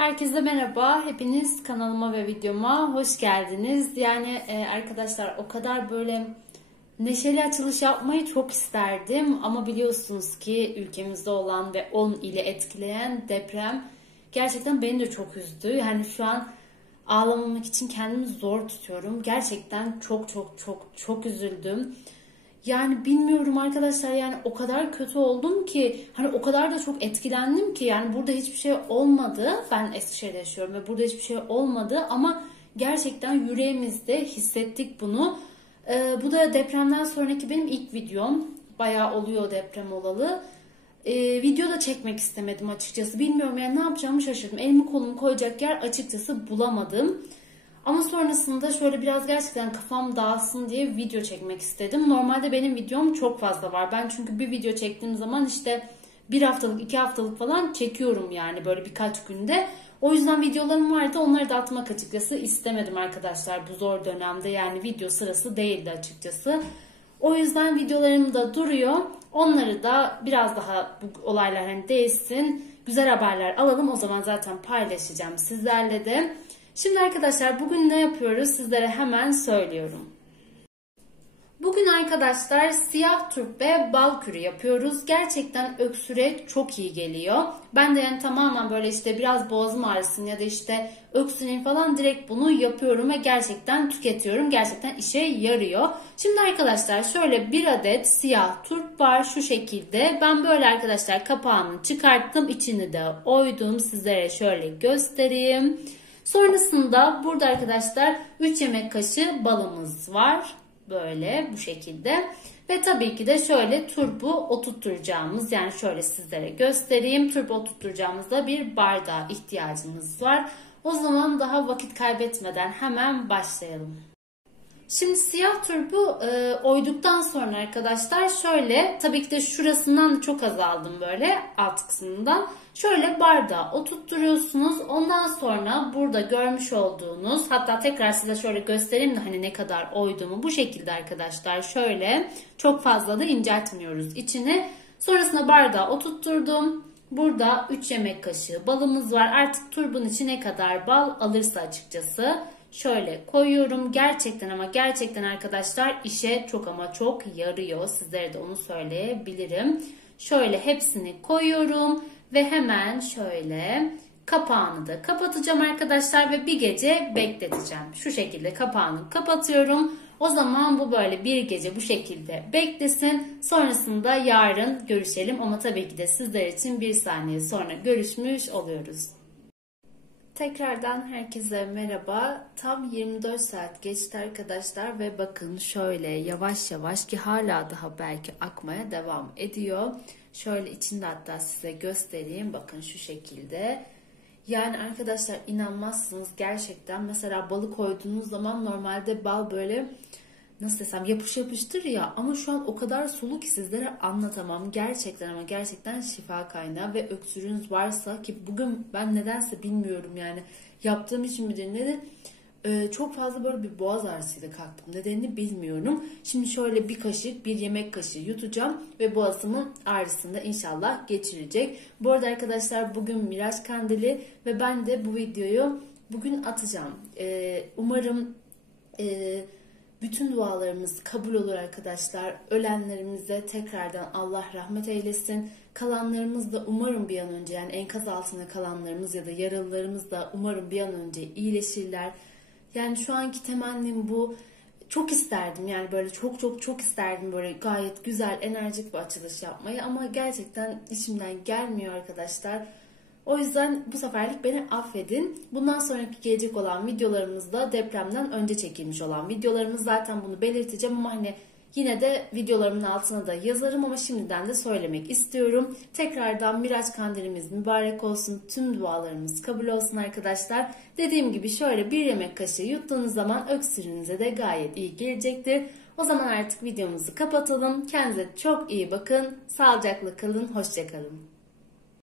Herkese merhaba. Hepiniz kanalıma ve videoma hoş geldiniz. Arkadaşlar o kadar böyle neşeli açılış yapmayı çok isterdim. Ama biliyorsunuz ki ülkemizde olan ve 10 ili etkileyen deprem gerçekten beni de çok üzdü. Yani şu an ağlamamak için kendimi zor tutuyorum. Gerçekten çok üzüldüm. Yani bilmiyorum arkadaşlar, yani o kadar kötü oldum ki, hani o kadar da çok etkilendim ki, yani burada hiçbir şey olmadı. Ben Eskişehir'de yaşıyorum ve burada hiçbir şey olmadı ama gerçekten yüreğimizde hissettik bunu. Bu da depremden sonraki benim ilk videom. Bayağı oluyor deprem olalı. Video da çekmek istemedim açıkçası. Bilmiyorum yani ne yapacağımı şaşırdım. Elimi kolumu koyacak yer açıkçası bulamadım. Ama sonrasında şöyle biraz gerçekten kafam dağılsın diye video çekmek istedim. Normalde benim videom çok fazla var. Ben çünkü bir video çektiğim zaman işte bir haftalık, 2 haftalık falan çekiyorum yani böyle birkaç günde. O yüzden videolarım vardı. Onları da atmak açıkçası istemedim arkadaşlar bu zor dönemde. Yani video sırası değildi açıkçası. O yüzden videolarım da duruyor. Onları da biraz daha bu olaylar hani değişsin, güzel haberler alalım. O zaman zaten paylaşacağım sizlerle de. Şimdi arkadaşlar bugün ne yapıyoruz sizlere hemen söylüyorum. Bugün arkadaşlar siyah turp ve bal kürü yapıyoruz. Gerçekten öksürek çok iyi geliyor. Ben de yani tamamen böyle işte biraz boğazım ağrısın ya da işte öksüreyim falan direkt bunu yapıyorum ve gerçekten tüketiyorum. Gerçekten işe yarıyor. Şimdi arkadaşlar şöyle bir adet siyah turp var şu şekilde. Ben böyle arkadaşlar kapağını çıkarttım. İçini de oydum. Sizlere şöyle göstereyim. Sonrasında burada arkadaşlar 3 yemek kaşığı balımız var. Böyle bu şekilde. Ve tabii ki de şöyle turpu oturtacağımız, yani şöyle sizlere göstereyim. Turpu oturtacağımızda bir bardağa ihtiyacımız var. O zaman daha vakit kaybetmeden hemen başlayalım. Şimdi siyah turpu oyduktan sonra arkadaşlar şöyle, tabii ki de şurasından da çok azaldım böyle alt kısmından. Şöyle bardağa oturtturuyorsunuz. Ondan sonra burada görmüş olduğunuz, hatta tekrar size şöyle göstereyim de hani ne kadar oyduğumu, bu şekilde arkadaşlar şöyle çok fazla da inceltmiyoruz içini. Sonrasında bardağa oturtturdum. Burada 3 yemek kaşığı balımız var. Artık turbun içine ne kadar bal alırsa açıkçası. Şöyle koyuyorum. Gerçekten ama gerçekten arkadaşlar işe çok ama çok yarıyor. Sizlere de onu söyleyebilirim. Şöyle hepsini koyuyorum ve hemen şöyle kapağını da kapatacağım arkadaşlar ve bir gece bekleteceğim. Şu şekilde kapağını kapatıyorum. O zaman bu böyle bir gece bu şekilde beklesin. Sonrasında yarın görüşelim ama tabii ki de sizler için bir saniye sonra görüşmüş oluyoruz. Tekrardan herkese merhaba. Tam 24 saat geçti arkadaşlar ve bakın şöyle yavaş yavaş, ki hala daha belki akmaya devam ediyor. Şöyle içinde hatta size göstereyim. Bakın şu şekilde. Yani arkadaşlar inanmazsınız gerçekten. Mesela balı koyduğunuz zaman normalde bal böyle nasıl desem yapış yapıştır ya, ama şu an o kadar sulu ki sizlere anlatamam. Gerçekten ama gerçekten şifa kaynağı ve öksürüğünüz varsa, ki bugün ben nedense bilmiyorum yani yaptığım için midir nedir, çok fazla böyle bir boğaz ağrısıyla kalktım. Nedenini bilmiyorum. Şimdi şöyle bir yemek kaşığı yutacağım ve boğazımın ağrısını da inşallah geçirecek. Bu arada arkadaşlar bugün Miraç Kandili ve ben de bu videoyu bugün atacağım. Umarım bütün dualarımız kabul olur arkadaşlar. Ölenlerimize tekrardan Allah rahmet eylesin. Kalanlarımız da umarım bir an önce, yani enkaz altında kalanlarımız ya da yaralılarımız da umarım bir an önce iyileşirler. Yani şu anki temennim bu. Çok isterdim yani böyle çok isterdim böyle gayet güzel, enerjik bir açılış yapmayı ama gerçekten içimden gelmiyor arkadaşlar. O yüzden bu seferlik beni affedin. Bundan sonraki gelecek olan videolarımızda depremden önce çekilmiş olan videolarımız, zaten bunu belirteceğim ama hani yine de videolarımın altına da yazarım ama şimdiden de söylemek istiyorum. Tekrardan Miraç Kandilimiz mübarek olsun. Tüm dualarımız kabul olsun arkadaşlar. Dediğim gibi şöyle bir yemek kaşığı yuttuğunuz zaman öksürüğünüze de gayet iyi gelecektir. O zaman artık videomuzu kapatalım. Kendinize çok iyi bakın. Sağlıcakla kalın. Hoşça kalın.